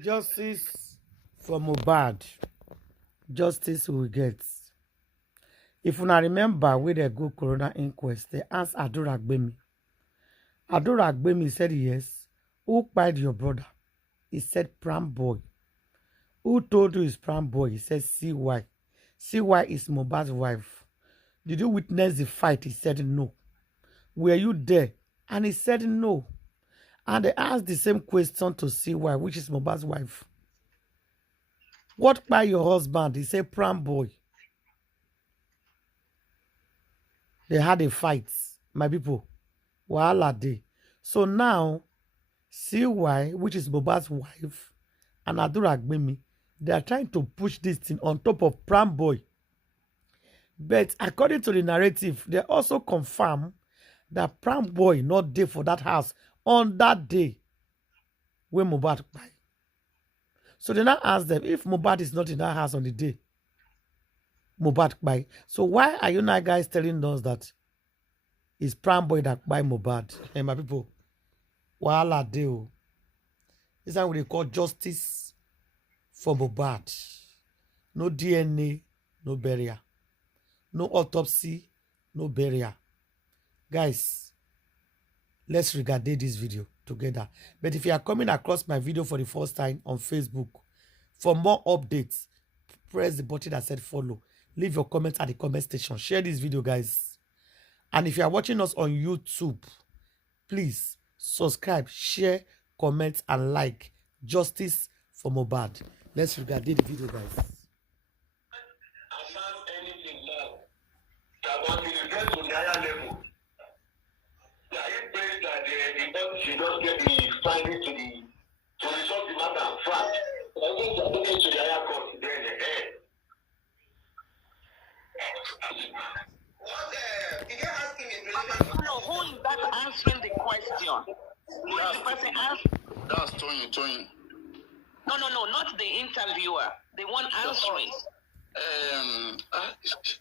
Justice for Mohbad. Justice we get. If una remember where they go Corona Inquest, they asked Adora Gbemi. Adora Gbemi said yes. Who killed your brother? He said pram boy. Who told you it's pram boy? He said CY. CY is Mohbad's wife. Did you witness the fight? He said no. Were you there? And he said no. And they asked the same question to CY, which is Mohbad's wife. What by your husband? He said pram boy. They had a fight, my people. Wahala day. So now, CY, which is Mohbad's wife, and Adora Gbemi, they are trying to push this thing on top of pram boy. But according to the narrative, they also confirm that pram boy not there for that house on that day when Mohbad died. So they now ask them, if Mohbad is not in that house on the day Mohbad died, so why are you now guys telling us that it's pram boy that buy Mohbad? Hey, my people, wahala dey o. This is what they call justice for Mohbad. No DNA, no burial. No autopsy, no burial. Guys, let's regard this video together. But if you are coming across my video for the first time on Facebook, for more updates, press the button that said follow. Leave your comments at the comment section. Share this video, guys. And if you are watching us on YouTube, please subscribe, share, comment, and like. Justice for Mohbad. Let's regard the video, guys. She don't get the finding to resolve the matter and fact. I think they're taking to the higher court there in the head. Did you ask him in relation? No, who is that answering the question? Who is the person answering? That's Tony. No, not the interviewer. The one answering.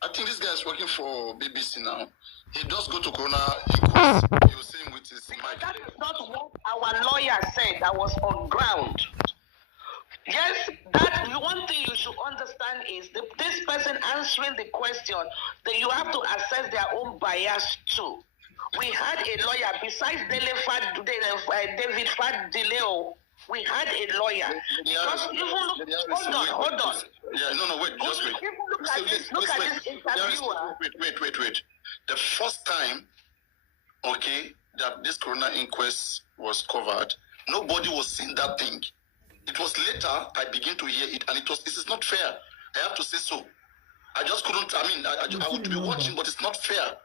I think this guy is working for BBC now. He does go to Corona Inquest. He was saying with his mic. That is not what our lawyer said. That was on ground. Yes, that one thing you should understand is this person answering the question, that you have to assess their own bias too. We had a lawyer besides David Fadileo. We had a lawyer. Because hold on. Yeah, wait, just wait. Look at this interviewer. Wait. The first time, okay, that this Corona Inquest was covered, nobody was seeing that thing. It was later I began to hear it, and this is not fair. I have to say so. I just couldn't, I would be watching, but it's not fair.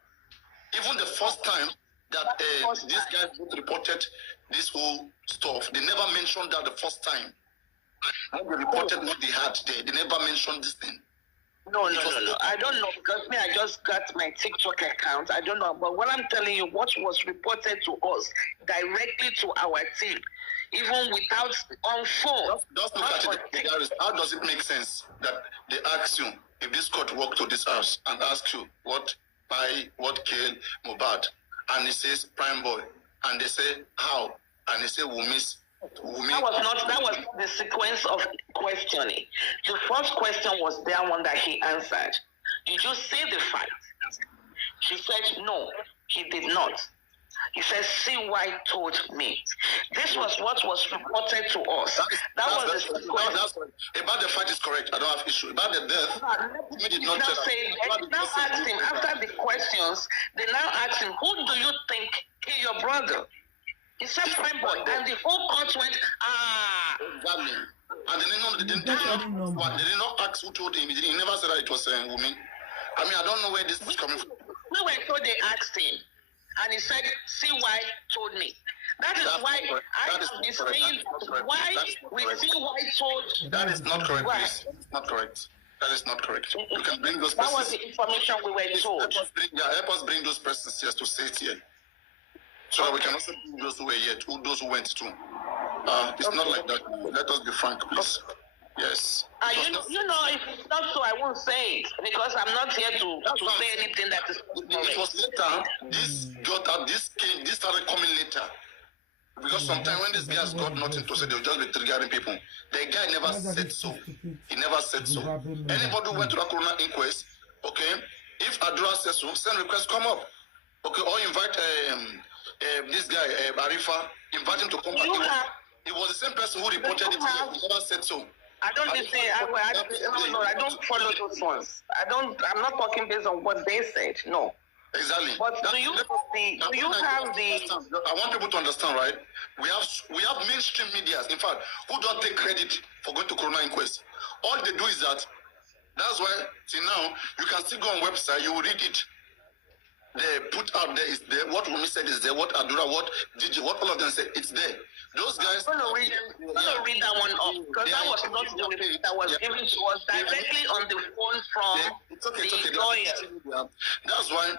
Even the first time that these guys reported this whole stuff, they never mentioned that the first time. When they reported what they had there, they never mentioned this thing. No. I don't know, because I just got my TikTok account. I don't know. But what I'm telling you, what was reported to us directly to our team, even without on phone. Just look at it. How does it make sense that they ask you if this court walked to this house and ask you what killed Mohbad? And he says prime boy. And they say how? And they say Wumi. That was the sequence of questioning. The first question was that one that he answered. Did you see the fight? She said no, he did not. He said, CY told me. This was what was reported to us. That was the sequence. About the fight is correct. I don't have issue. About the death, we did not say. They now asked him, after the questions, they now asked him, who do you think killed your brother? He said prime boy, and the whole court went, Exactly. And they did not ask who told him. He never said that it was a woman. I don't know where this is coming from. We were told they asked him, and he said, CY told me. That is why I have been saying why we CY told. That is not correct, please. Not correct. That is not correct. You can bring those persons. That was the information we were told. Help us bring those persons here to say it here. So that we can also bring those who were here, those who went to. It's not like that. Let us be frank, please. Yes. If it's not so, I won't say it, because I'm not here to say anything that is correct. It was later. This started coming later. Because sometimes when these guys got nothing to say, they'll just be triggering people. The guy never said so. He never said so. Anybody who went to that corona inquest, okay, if Adura says so, send request, come up. Okay, or invite this guy, Arifa, invite him to come back. It was the same person who reported it. He never said so. I don't listen. I don't follow those ones. I'm not talking based on what they said. No. Exactly. But do you have the? I want people to understand, right? We have mainstream media, in fact, who don't take credit for going to Corona Inquest. All they do is that. That's why till now you can still go on website. You will read it. They put out there is there. What Wumi said is there. What Adura, what DJ, what all of them said, it's there. Those guys. I'm gonna read that one off because that was not the report that was given to us directly on the phone from the lawyer. That's why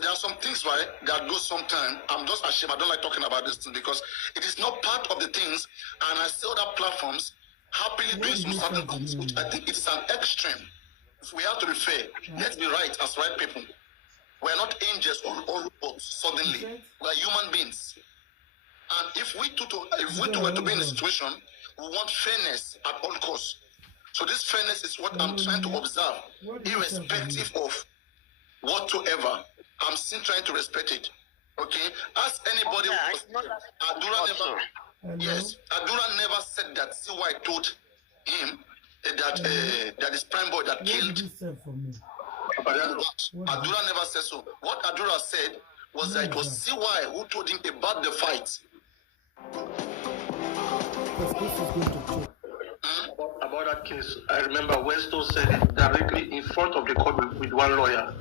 there are some things why that goes sometime. I'm just ashamed. I don't like talking about this thing because it is not part of the things, and I see other platforms happily doing some certain things, which I think it's an extreme. If we have to be fair, let's be right as right people. We're not angels or robots. Suddenly, we're human beings. And if we two were to be in a situation, we want fairness at all costs. So this fairness is what I'm trying to observe, irrespective of whatsoever. I'm still trying to respect it. Okay? Ask anybody. Adura never said that. See why I told him that is prime boy that killed. Adura never said so. What Adura said was that it was CY who told him about the fight. About that case, I remember Westo said it directly in front of the court with one lawyer.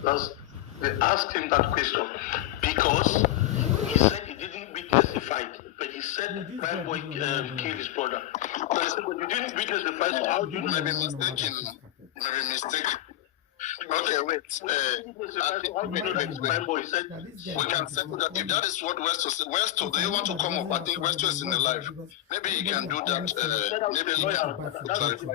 They asked him that question because he said he didn't witness the fight, but he said Prime Boy killed his brother. So they said, but you didn't witness the fight, so how do you know? Maybe mistaken. Okay, wait. We can settle that. If that is what Westo said, Westo, do you want to come up? I think Westo is in the live. Maybe he can do that. Maybe he can clarify.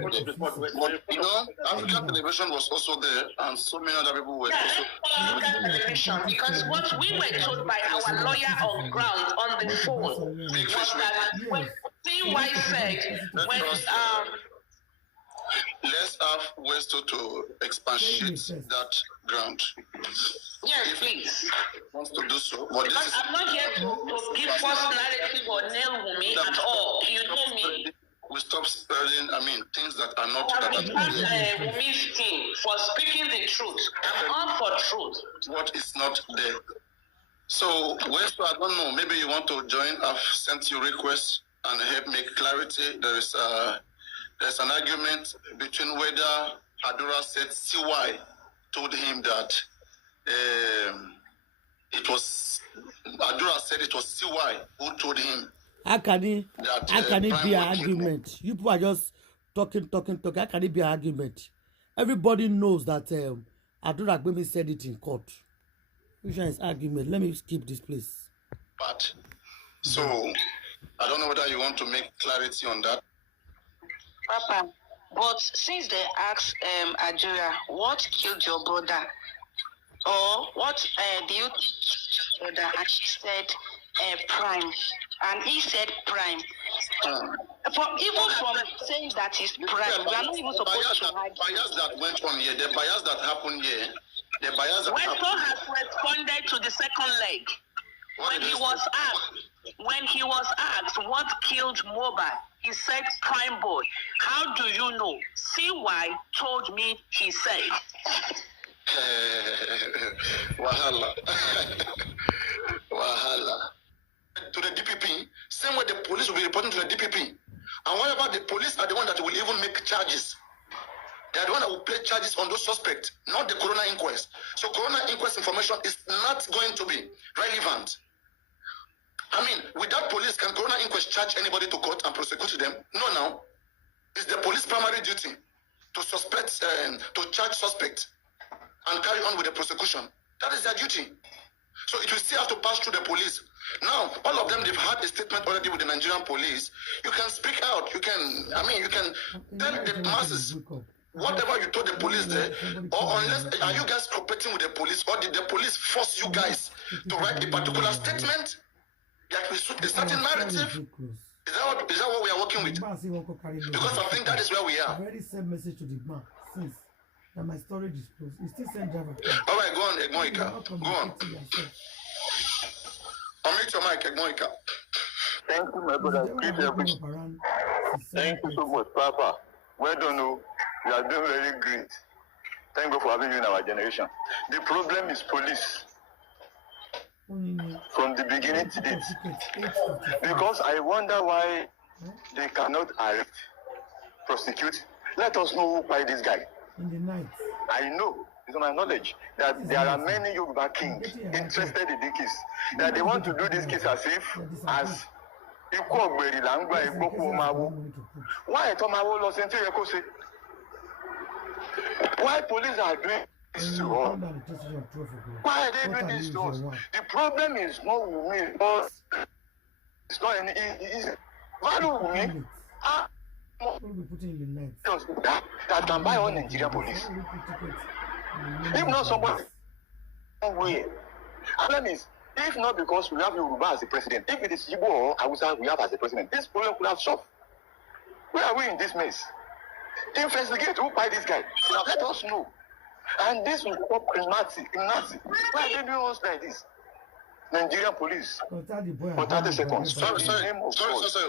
You know, African television was also there, and so many other people were also. African television, because what we were told by our lawyer on ground on the phone was that when CY said when let's have Westo to expatiate that ground. Yes, please. Wants to do so, but this is, I'm not here to give false narrative or nail me at all. You know me. We stop spreading, things that are not. I respect Wumi's team for speaking the truth. I'm all for truth. What is not there. So, Westo, I don't know. Maybe you want to join. I've sent you requests and help make clarity. There's an argument between whether Adura said CY told him that Adura said it was CY who told him. How can it be an argument? You people are just talking. How can it be an argument? Everybody knows that Adura Gbemi said it in court. Which one is argument? Let me skip this place. But so I don't know whether you want to make clarity on that. Papa, but since they asked Adura, what killed your brother? Or what do you kill your brother? And she said Prime. And he said Prime. Even from saying that he's Prime, we are not even supposed to argue. The bias that went on here, the bias that happened here, the bias that Westo has responded to the second leg. When he was asked what killed Mohbad, he said Prime Boy. How do you know? CY told me he said. Wahala. To the DPP, same way the police will be reporting to the DPP. And whatever the police are the one that will even make charges. They are the one that will play charges on those suspects, not the Corona Inquest. So Corona Inquest information is not going to be relevant. Without police, can Corona Inquest charge anybody to court and prosecute them? No, now. It's the police primary duty to to charge suspects and carry on with the prosecution. That is their duty. So it will still have to pass through the police. Now, all of them, they've had a statement already with the Nigerian police. You can speak out. You can tell the masses whatever you told the police there, or unless, are you guys cooperating with the police, or did the police force you guys to write a particular statement? that we suit a certain narrative. Is that what we are working with? Because I think that is where we are. I've already sent message to the man since that my storage is closed. It's still send driver. All right, go on, Egmoika. Go on. Unmute your mic, Egmoika. Thank you, my brother. Thank you so much, Papa. Well done, you are doing very great. Thank God for having you in our generation. The problem is police. From the beginning to date. Because I wonder why they cannot arrest, prosecute. Let us know who by this guy. In the night. I know, it's my knowledge, that there are many Yoruba kings interested in the case. That they want to do this case as if, as why Tomawo lost into Yekose? Why police are doing this to us? Why are they doing this to us? The problem is not with me. It's not any. It's value with me. That can buy all Nigerian police. If not somebody, way. Problem is, if not because we have Yoruba as the president, if it is Igbo or Hausa we have as the president, this problem could have solved. Where are we in this mess? Investigate who buy this guy. Let us know. And this will stop criminality. Why are they doing us like this? Nigerian police. For 30 seconds. Sorry.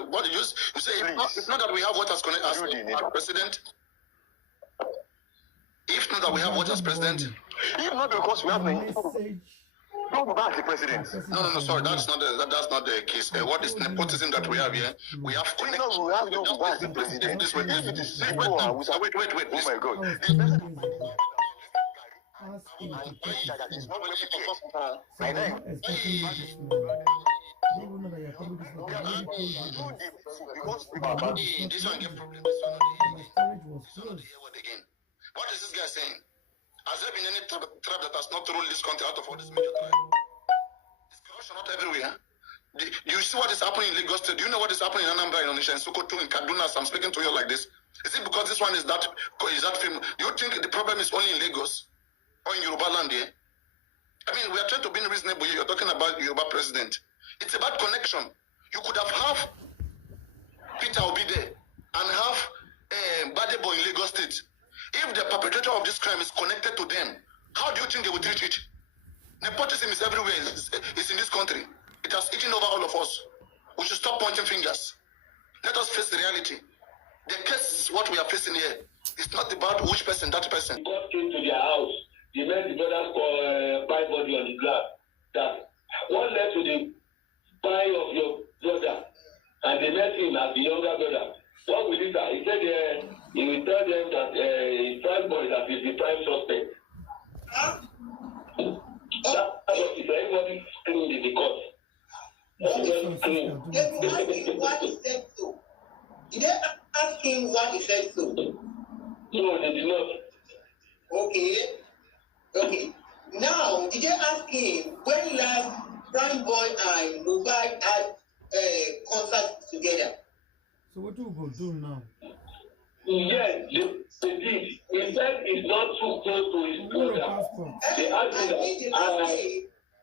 What did you say? It's not that we have what has connected us as president. If not that we have what as president. If not because we have the president. No, sorry, that's not the case. What is nepotism that we have here? We have connected. We have the president. This way, if it is wait. Oh my God. This one get problem. What is this guy saying? Has there been any tribe that has not ruled this country out of all this major tribe? It's corruption not everywhere. You see what is happening in Lagos State? Do you know what is happening in Anambra, in Onitsha, in Sokoto, in Kaduna? As I'm speaking to you like this. Is it because this one is that film? Do you think the problem is only in Lagos or in Yoruba land here? I mean, we are trying to be reasonable here. You're talking about Yoruba president. It's about connection. You could have Peter Obi there and have Badebo in Lagos State. If the perpetrator of this crime is connected to them, how do you think they would treat it? Nepotism is everywhere. It's in this country. It has eaten over all of us. We should stop pointing fingers. Let us face the reality. The case is what we are facing here. It's not about which person, that person. God came to their house. They met the brothers for buy body on the ground. That what led to the buy of your brother, and they met him as the younger brother. What will he say? He said he will tell them that his prime boy that is the prime suspect. That is everybody screamed in the court. They asked him why he said so. Did they ask him why he said so? No, they did not. Okay. Now, did they ask him when last Prime Boy and Mohbad had a concert together? So what do we go do now? Yes, they did. He said he's not too close to his brother. They asked him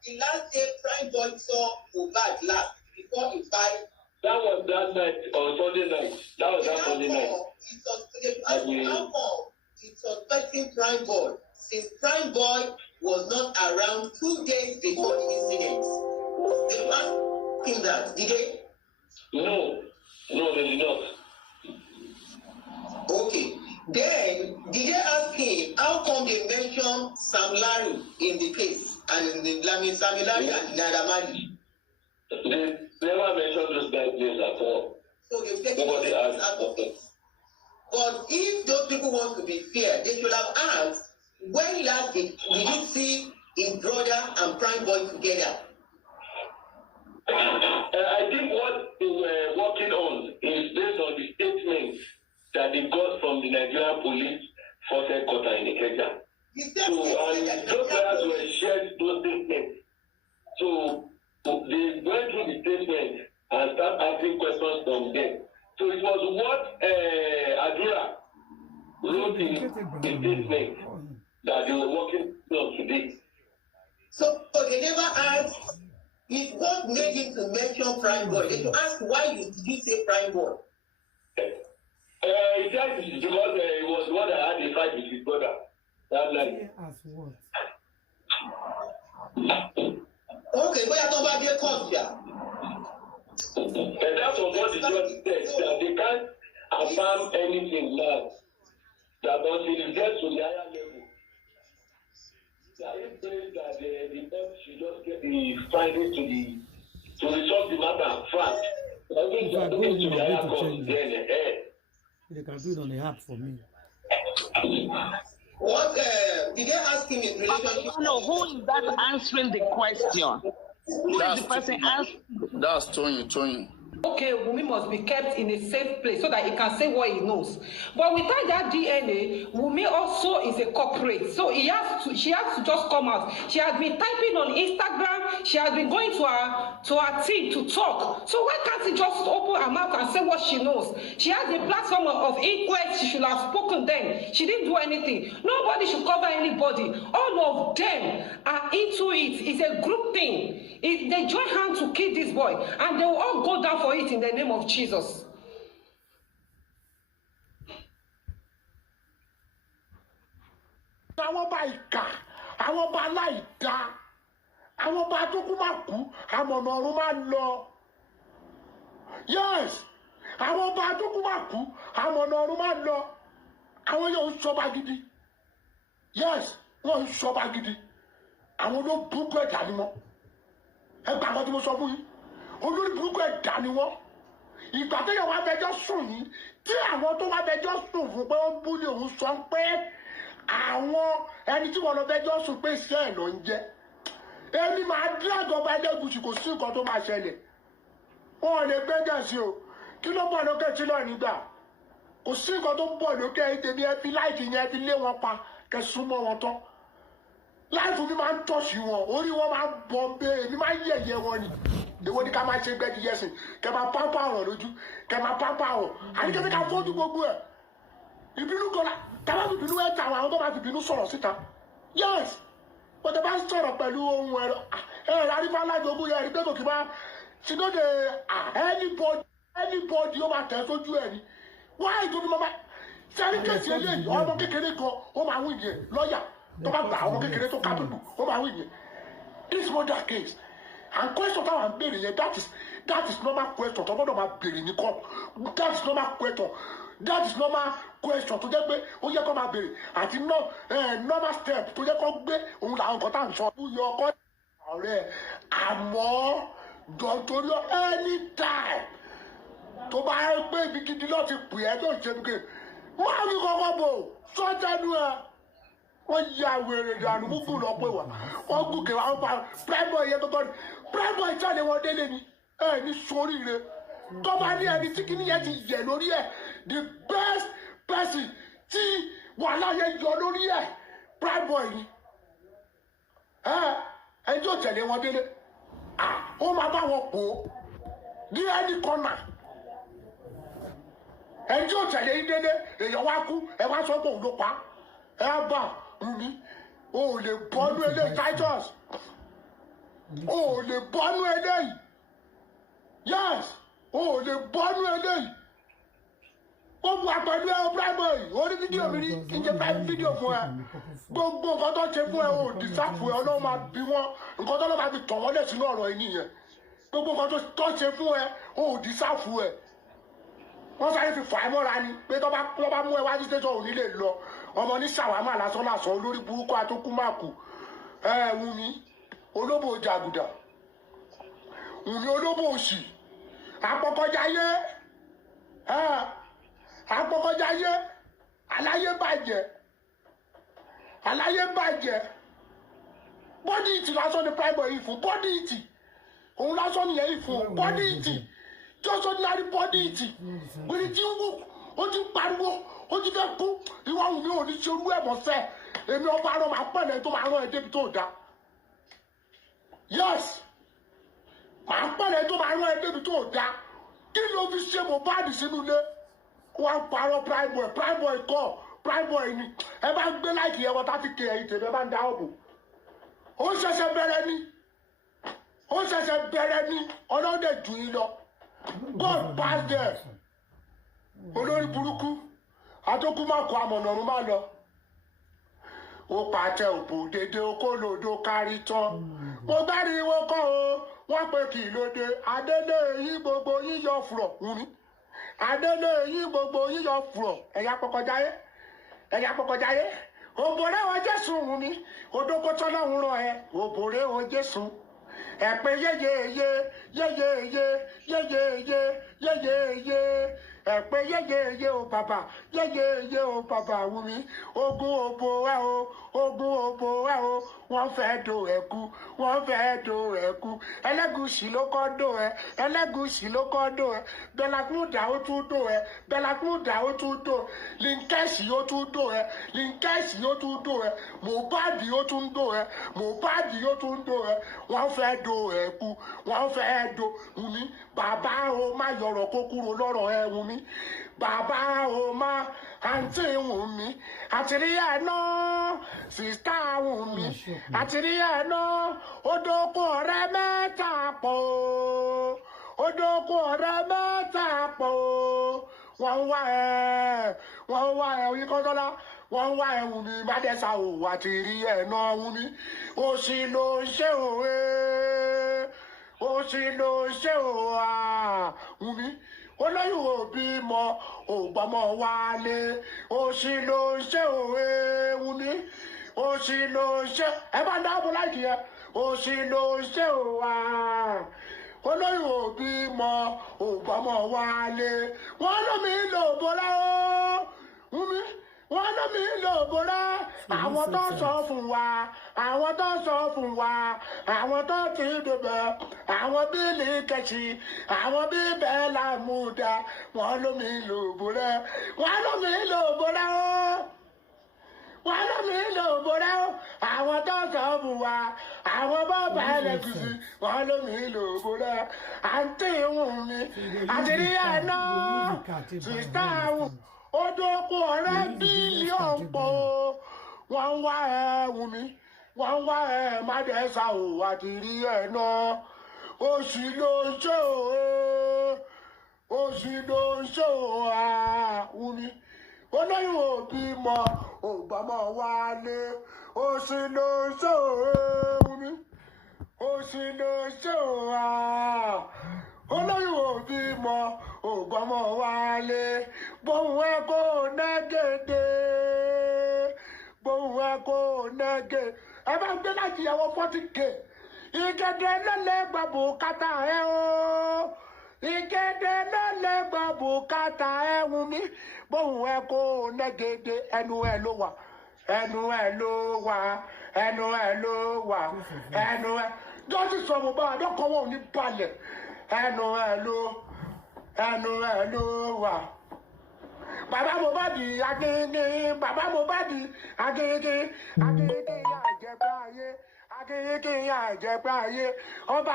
the last day Prime Boy saw Mohbad last before he died. That was that night on Sunday night. That was that Sunday night. How come he's suspecting Prime Boy since Prime Boy was not around 2 days before the incident? They asked him that, did they? No, they did not. Okay. Then, did they ask him how come they mentioned Sam Larry in the case? And Sam Larry and Nadamadi? They never mentioned those guys' names at all. So they've taken it out of it. But if those people want to be fair, they should have asked, when last did you see his brother and Prime Boy together? I think what they were working on is based on the statements that they got from the Nigerian police force headquarters in Ikeja. And those guys were shared those statements. So they went through the statement and started asking questions from them. So it was what Adura wrote in the statement that they were working on today. So they never asked is what made him to mention prime boy. They should ask why did you say prime boy? He said it because he was the one that had a fight with his brother. That's like. As what? Okay, but you're talking about court, yeah. And that's what the judge said, that they can't affirm anything now. That until it gets to the higher level. That he prays that the court should just get the findings to resolve the matter fast. If I go in, to the higher I'm going to court, change then it. They can do it on the app for me. What did they ask him in relationship? No, who is that answering the question? Who is the person answering? That's Tony. Okay, Wunmi must be kept in a safe place so that he can say what he knows. But without that DNA, Wunmi also is a corporate. So she has to just come out. She has been typing on Instagram. She has been going to her team to talk. So why can't she just open her mouth and say what she knows? She has the platform of Inquest. She should have spoken then. She didn't do anything. Nobody should cover anybody. All of them are into it. It's a group thing. They join hands to kill this boy, and they will all go down for it in the name of Jesus. Àwọn ọba ìkà, àwọn ọba aláìdá, àwọn ọba tó kú máa kú, àmọ̀nà ọ̀run máa lọ. Yes, àwọn ọba tó kú máa kú, àmọ̀nà ọ̀run máa lọ. Àwọn yóò ń ṣọba gidi. Yes, wọ́n ń ṣọba gidi. Àwọn ló burúkú ẹ̀dá ni wọ́n. Ẹ gbà kan tí mo sọ fún yín. Olórí burúkú ẹ̀dá ni wọ́n. Ìgbà téèyàn wá fẹjọ́ sùn yìí, tí àwọn tó wá fẹjọ́ sùn fún pé ó ń búlé òun sọ pé àwọn ẹni tí wọ́n lọ fẹjọ́ sùn pé iṣẹ́ ẹ̀ ló ń jẹ́. Èmi máa dí àgọ́ bá Ẹlẹ́gùṣì, kò sí nǹkan tó máa ṣẹlẹ̀. Wọn ò lè gbẹ́gẹ̀ sí o. Kí ló bọ̀ lókè tí náà nígbà? Kò sí nǹkan tó bọ̀ lókè tèmi ẹ fi láìkì yẹn fi lé wọn pa kẹsùn mọ́ wọn tán. Láìfù mi máa ń tọ̀sí wọn, orí wọn máa ń bọ̀ bẹ́ẹ̀, èmi máa ń yẹ̀yẹ́ wọn ni. Èwo ni ká máa ṣe gbẹ́dì yẹsìn, kẹ máa pápá ọ̀rọ̀ lójú, kẹ máa pápá ọ̀rọ̀. Àníkẹ́ ká fọ́jú gbogbo ẹ̀. Ìbínú kọ́lá, ká bá fi bínú ẹ̀ ta àwọn tó bá fi bínú sọ̀rọ̀ síta. Yes, wọ́n tẹ bá sọ̀rọ̀ pẹ̀lú ohun ẹ̀rọ. Ẹ̀rọ arífà alájogún yẹn rí pé kò kí máa ṣe lóde anybody ó máa tẹ̀ sójú ẹ̀ ni. Wọ́n á ìjọba máa sẹ́rí kẹ̀sì eléyìí, ọmọ kékeré kan ó máa wí yẹn lọ́ọ̀yà tó bá gbà ọmọ kékeré tó kábùkù ó máa wí yẹn. This murder case. And question that I'm bearing, that is normal question. To gbọ́dọ̀ máa béèrè ní court. That is normal question. That is normal question. To jẹ́ pé ó yẹ kó máa béèrè àti normal step tó jẹ́ kó gbé òun làwọn nǹkan tá à ń sọ. Ó yọ ọkọ ọ̀rẹ́ àmọ́ dọ̀ntorí anytime tó bá yẹ pé ibi gidi lọ́ọ́ ti pè é tó ń ṣe nìkan. Wọ́n á ní kọ́kọ́ bò sọ́jà nù ẹ̀. Wọ́n ya wèrè dànù múkú lọ pé wà. Wọ́n gùnkè wá ń pa prime boy yẹn tó tọ́ ni. Prime boy jáde wọn délé ni. Ẹ ní sóríire. Tó bá ní ẹni tí kìíní yẹn ti yẹ lórí ẹ̀. The best person tí wàhálà yẹn yọ lórí ẹ̀. Prime boy ni. Ẹni tó tẹ̀lé wọn délé. Ó máa bá wọn pò ó. Ní ẹni kọ́nà. Ẹni tó tẹ̀lé yín délé. Èèyàn wá kú. Ẹ wá sọ pé òun ló pa. Ẹ bá Wunmi, o lè bọ́nú eléyìí Titus. O lè bọ́nú eléyìí. Yes, o lè bọ́nú eléyìí. Ó bu àpẹẹrẹ ẹ Prime yìí. Orí fídíò mi rí kí n jẹ private fídíò fún ẹ. Gbogbo nǹkan tó ṣe fún ẹ o dìsáfù ẹ ọlọ́run máa bí wọn. Nǹkan tó lọ́ máa fi tàn wọ́n lẹ̀ sínú ọ̀rọ̀ yìí nìyẹn. Gbogbo nǹkan tó ṣe fún ẹ o dìsáfù ẹ. Wọ́n sáré fi fà á mọ́ra ni pé tó bá mú ẹ wájú tẹ́tọ̀ òní lè lọ. Ọmọ ní ṣàwámà lásán lásán olórí burúkú àtúkú máàkù. Wunmi olóbò jàgùdà. Wunmi olóbò òsì. Àpọ̀kọjáyé. Àpọ̀kọjáyé. Aláyé bàjẹ́. Aláyé bàjẹ́. Bọ́dì ìtì lásán ni Prime boy yìí fún. Bọ́dì ìtì. Òun lásán nìyẹn yìí fún. Bọ́dì ìtì. Jọ́sọ̀ ní lárí bọ́dì ìtì. Gbèrè tí ń wù. Ó ti ń pariwo. Ó ti fẹ́ kú. Ìwà Wunmi ò ní ṣe orú ẹ̀ mọ́ sẹ́. Èmi ọba arán máa pẹ̀lẹ́ tó máa rán ẹ débi tó dáa. Yes. Màá pẹ̀lẹ́ tó máa rán ẹ débi tó dáa. Kí ló fi ṣe Mohbad sínú ilé? Wọ́n parọ́ Prime boy kọ́. Prime boy ni. Ẹ bá gbé láìkì ẹwọ 30K ẹ̀yìn tèmi ẹ bá ń dá ọ̀bù. Ó ṣẹ̀ṣẹ̀ bẹ̀rẹ̀ ni. ó ṣẹ̀ṣẹ̀ bẹ̀rẹ̀ ní ọlọ́dẹ jù yín lọ God pass there olórí burúkú àtòkù má kó àmọ̀nà ọ̀run má lọ ó pàtẹ òbò dédé okòlòdó kárí tán mo gbárí wọn kọ́ o wọ́n pe kì í lóde adélé yín gbogbo yíyọ fùrọ̀ wùmí adélé yín gbogbo yíyọ fùrọ̀ ẹ̀yà pọkọjáyé òbòrè wọn Jésù wùmí odókòtò lọ́hùn rán ẹ òbòrè wọn Jésù ẹ pé yéyéyé ẹ pé yéyéyé o bàbá yéyéyé o bàbá wùmí ogun òbò ẹ o wọ́n fẹ́ do ẹ̀kú ẹlẹ́gùsì ló kọ́ do ẹ bẹ́lákúdà ó tún do ẹ líńkẹ́sì ó tún do ẹ Mohbad ó tún do ẹ wọ́n fẹ́ do ẹ̀kú wùmí bàbá o má yọ̀rọ̀ kó kúrò lọ́rọ̀ ẹ wùmí bàbá o má àǹtí wùmí àtìríyà náà sìstá wùmí àtìríyà náà odòkú ọ̀rẹ́ mẹ́ta pọ̀ wọ́n wá ẹ Oyinkanṣọ́lá wọ́n wá ẹ wùmí mádẹ́sà o àtìríyà náà wùmí òsì ló ń ṣe òwe wùmí olóyún òbí mọ ògbọmọ wálé òsì ló ń ṣe òwe wùmí òsì ló ń ṣe ẹ bá dáàbò láìkí ẹ òsì ló ń ṣe òwà olóyún òbí mọ ògbọmọ wálé wọn lómi lò bọlá ó wùmí wọn lómi lò bọlá àwọn tó sọ fún wa àwọn tó ti débẹ̀ àwọn bílí kẹsì àwọn bí bẹ́ẹ̀ làmúdà wọn lómi lò bọlá ó àwọn tó sọ fún wa àwọn bọ́ọ̀bà ẹlẹ́gùsì wọn lómi lò bọlá àǹtí wùmí àtìríyà náà sìstá wùmí odòkú ọ̀rẹ́ bílíọ̀nù pọ̀ wọ́n wá ẹ wùmí wọ́n wá ẹ mádẹ́sà o àtìríyà náà òsì ló ń ṣe wùmí olóyún òbí mọ ògbọmọ wálé òsì ló ń ṣe wùmí olóyún òbí mọ ògbọmọ wálé bóun ẹ kó nẹ́gẹ̀ ẹ bá gbé láti ìyàwó 40K ìgẹ̀dẹ̀ lọ́lẹ̀ gbà bùkátà ẹ o ìgẹ̀dẹ̀ lọ́lẹ̀ gbà bùkátà ẹ wùmí bóun ẹ kó nẹ́gẹ̀dẹ̀ ẹnu ẹ ló wà jọ́sí sọ̀rọ̀ bá àdọ́kọ̀ wọn ò ní balẹ̀ ẹnu ẹ ló wà. Bàbá Mohbad agége àjẹpẹ́ ayé ọba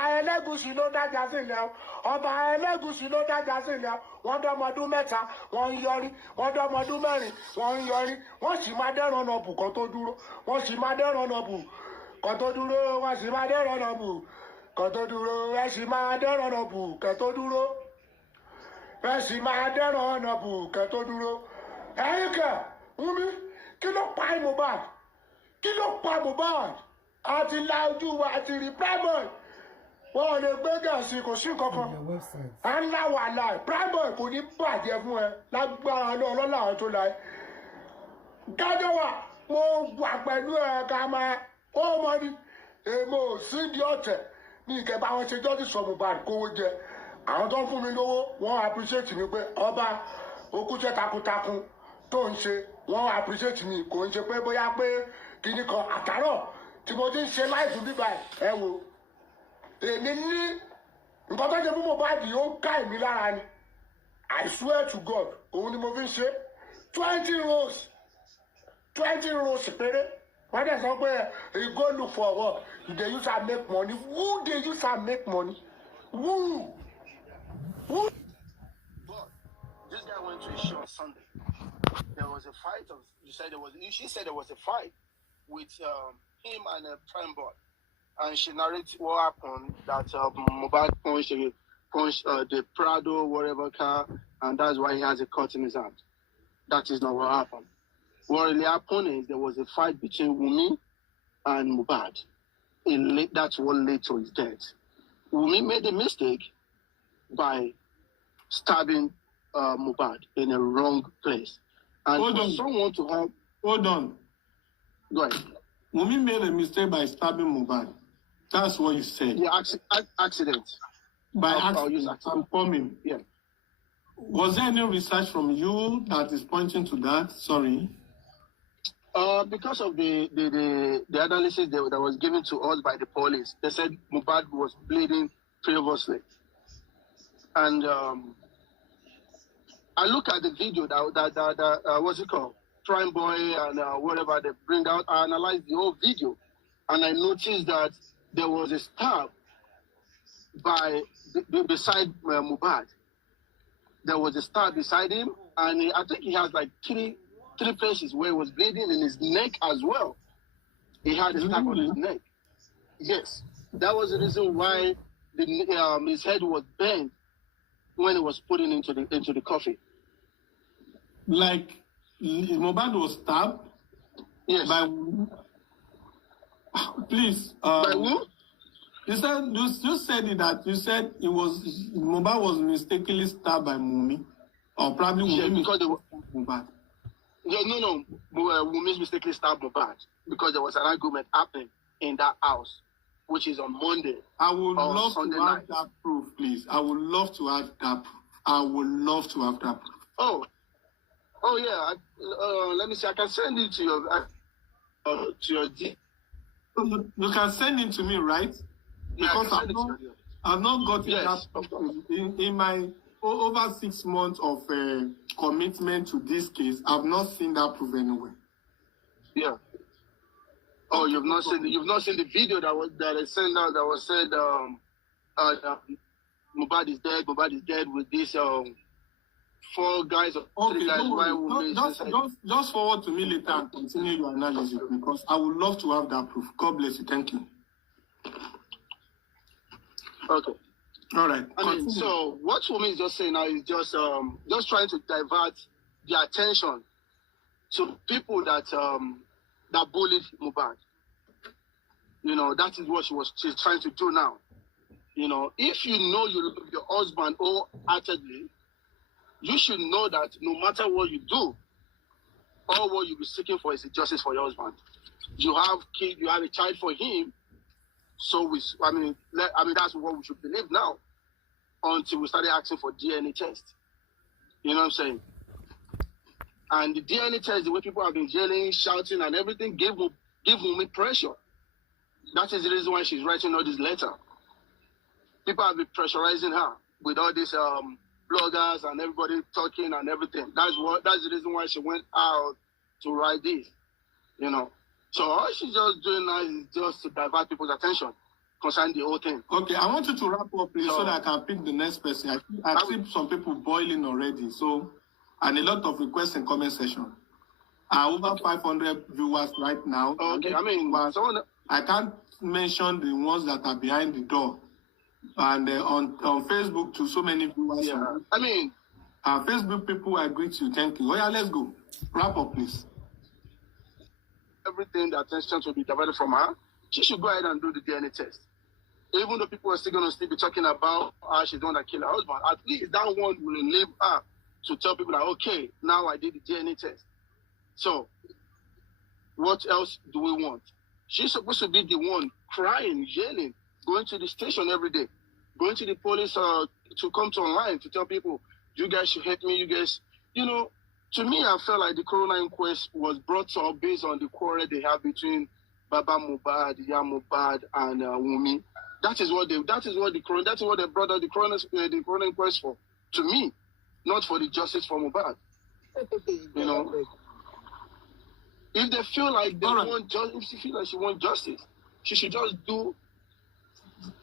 ẹlẹ́gùsì ló dájà sílẹ̀ wọ́n dọ́mọdún mẹ́ta wọ́n ń yọrí wọ́n dọ́mọdún mẹ́rin wọ́n ń yọrí wọ́n sì máa dẹ́ran ọ̀nà bù kan tó dúró wọ́n sì máa dẹ́ran ọ̀nà bù kan tó dúró wọ́n sì máa dẹ́ran ọ̀nà bù kan tó dúró ẹ sì máa dẹ́ran ọ̀nà bù kẹ́ tó dúró ẹ sì máa dẹ́ran ọ̀nà bù kẹ́ tó dúró ẹ̀yìn kẹ́ wúmi kí ló pa Mohbad àti la ojú wa àti rí primeboy wọn ò lè gbé gàásì kò sí kankan à ń lá wàhálà primeboy kò ní bàjẹ́ fún ẹ lágbára lọ́la àwọn tó láyé gájọ́ wa mo wà pẹ̀lú ẹ ká máa ó mọ ní èmo sí di ọ̀tẹ̀ ní ìkẹba wọn ṣe jọ́sí sọ Mohbad kówó jẹ àwọn tó ń fún mi lówó wọn appreciate mi pé ọba okúṣẹ́ takuntakun tó ń ṣe wọn appreciate mi kò ń ṣe pé bóyá pé kíní kan àtàrọ̀ tí mo ti ń ṣe láìsùn bíbá ẹ wo èmi ní nǹkan tó ṣe fún Mohbad ó ń ká èmi lára ni I swear to God òun ni mo fi ń ṣe 20 rows péré wọ́n dẹ̀ sọ pé you go look for work you dey use am make money who dey use am make money who. But this guy went to a show on Sunday. There was a fight she said there was a fight with him and a prime boy. and she narrates what happened, that Mohbad punched the Prado, whatever car, and that's why he has a cut in his hand. That is not what happened. What really happened is there was a fight between Wunmi and Mohbad. That's what led to his death. Wunmi made a mistake by stabbing Mohbad in a wrong place. And Hold on. Someone to have... Hold on. Go ahead. Wunmi made a mistake by stabbing Mohbad. That's what you said. Yeah, accident. By I'll use accident. accident. I'm coming. Yeah. Was there any research from you that is pointing to that? Sorry. Because of the analysis that was given to us by the police, they said Mohbad was bleeding previously. And I look at the video that what's it called? Prime Boy and whatever they bring out. I analyzed the whole video, and I noticed that there was a stab beside Mohbad. There was a stab beside him, and I think he has like three places where he was bleeding in his neck as well. He had a stab on his neck. Yes, that was the reason why his head was bent when he was put into the coffin. Like Mohbad was stabbed. Yes. By please. By who? You said it that you said Mohbad was mistakenly stabbed by Wunmi, or probably Wunmi because they were Mohbad. Yeah, no. Wunmi mistakenly stabbed Mohbad because there was an argument happening in that house, which is on Monday. I would love Sunday to have night. that proof, please. I would love to have that proof. I would love to have that proof. Oh yeah. Let me see. I can send it to your D. You can send it to me, right? Because I've not gotten that in my over 6 months of commitment to this case. I've not seen that proof anywhere. Yeah. Oh, you've not seen the video that I sent out that was said Mohbad is dead with this 4 guys or 3 guys. Just forward to me later and continue your analysis, because I would love to have that proof. God bless you. Thank you. Okay. All right. I mean, so what Wunmi is just saying now is just trying to divert the attention to people that bullied Mohbad. You know, that is what she's trying to do now. You know, if you know you love your husband wholeheartedly, you should know that no matter what you do, all what you'll be seeking for is justice for your husband. You have kid, you have a child for him. So I mean that's what we should believe now, until we started asking for DNA test. You know what I'm saying? And the DNA test, the way people have been yelling, shouting, and everything, give Wunmi pressure. That is the reason why she's writing all this letter. People have been pressurizing her with all these bloggers and everybody talking and everything. That's the reason why she went out to write this. You know. So all she's just doing now is just to divert people's attention concerning the whole thing. Okay, I want you to wrap up, please, so that I can pick the next person. I see some people boiling already, and a lot of requests in comment section. Over 500 viewers right now. Okay, I mean, I can't mention the ones that are behind the door. And on Facebook, to so many viewers. Yeah, I mean, Facebook people, I greet you. Thank you. Oh yeah, let's go. Wrap up, please. Everything, the attention to be diverted from her, she should go ahead and do the DNA test. Even though people are still going to be talking about how she's the one that killed her husband, at least that one will enable her to tell people that, okay, now I did the DNA test. So, what else do we want? She's supposed to be the one crying, yelling, going to the station every day, going to the police to come to online to tell people, you guys should help me, you guys, you know. To me, I felt like the Corona Inquest was brought up based on the quarrel they have between Baba Mohbad, Mohbad, and Wunmi. That is what they brought out the Corona Inquest for. To me, not for the justice for Mohbad. You know, if they feel like if she feels like she wants justice, she should just do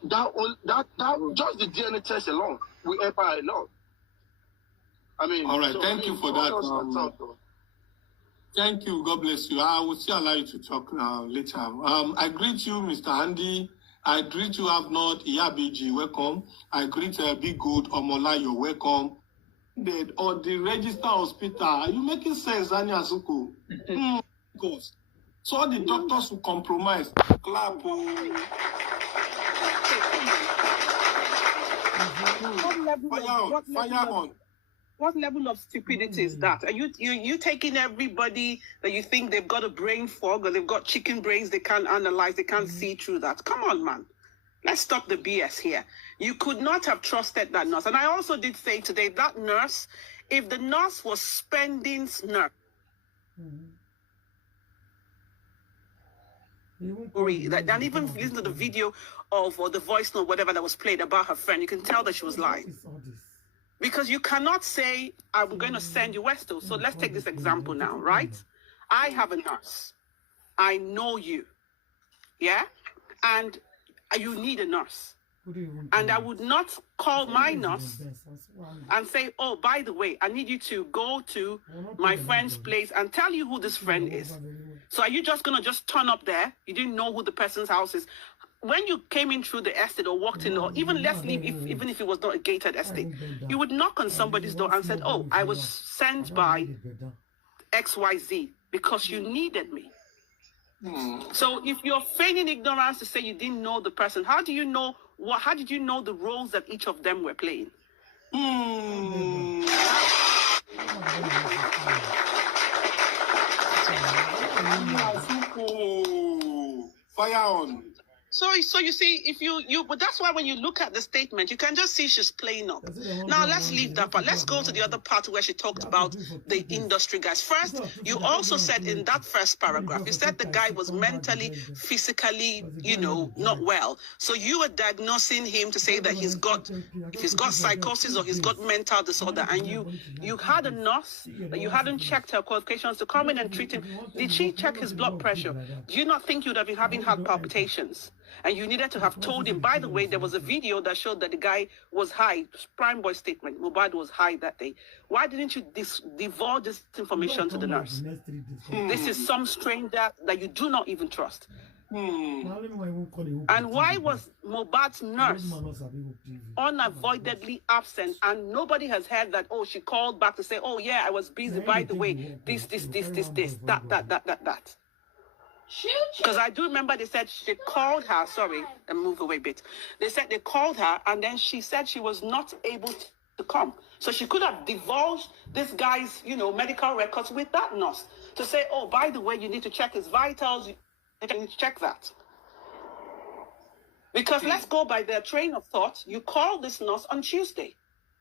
that. Just the DNA test alone will help her a lot. I mean, all right. Thank you for that. Thank you. God bless you. I will still allow you to talk later. I greet you, Mr. Andy. I greet you, have not Iyabiji, welcome. I greet Big Good Omola, you're welcome. Or the register hospital. Are you making sense, Ani Azuko? Because so all the doctors who compromise. Clap. Fire on. What level of stupidity is that? Are you taking everybody that you think they've got a brain fog or they've got chicken brains, they can't analyze, they can't see through that? Come on, man. Let's stop the BS here. You could not have trusted that nurse. And I also did say today, that nurse, if the nurse was spending nerve, and even listen to the video of, or the voice note, whatever that was played about her friend, you can tell that she was lying. Because you cannot say, I'm going to send you Westo. So let's take this example now, right? I have a nurse. I know you. Yeah? And you need a nurse. And I would not call my nurse and say, oh, by the way, I need you to go to my friend's place and tell you who this friend is. So are you just going to just turn up there? You didn't know who the person's house is. When you came in through the estate or walked in, or even let's leave, even if it was not a gated estate, you would knock on somebody's door and said, oh, I was sent by XYZ because you needed me. So if you're feigning ignorance to say you didn't know the person, how do you know how did you know the roles that each of them were playing? Fire on. So you see, if but that's why when you look at the statement, you can just see she's playing up. Now let's leave that part. Let's go to the other part where she talked about the industry guys. First, you also said in that first paragraph, you said the guy was mentally, physically, not well. So you were diagnosing him to say that if he's got psychosis or he's got mental disorder, and you had a nurse that you hadn't checked her qualifications to come in and treat him. Did she check his blood pressure? Do you not think you'd have been having heart palpitations? And you needed to have told him, by the way, there was a video that showed that the guy was high. Prime Boy statement, Mohbad was high that day. Why didn't you divulge this information to the nurse? This is some stranger that you do not even trust. And why was Mohbad's nurse unavoidably absent and nobody has heard that, oh, she called back to say, oh, yeah, I was busy, by the way, this, that. Because I do remember they said she called her, sorry, and move away a bit. They said they called her and then she said she was not able to come. So she could have divulged this guy's, medical records with that nurse to say, oh, by the way, you need to check his vitals. You need to check that. Because let's go by their train of thought. You called this nurse on Tuesday.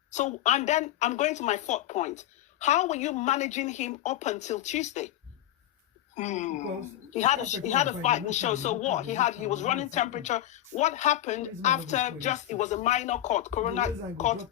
So, and then I'm going to my fourth point. How were you managing him up until Tuesday? He had a fight in the show. So what? He was running temperature. What happened after it was a minor court, corona court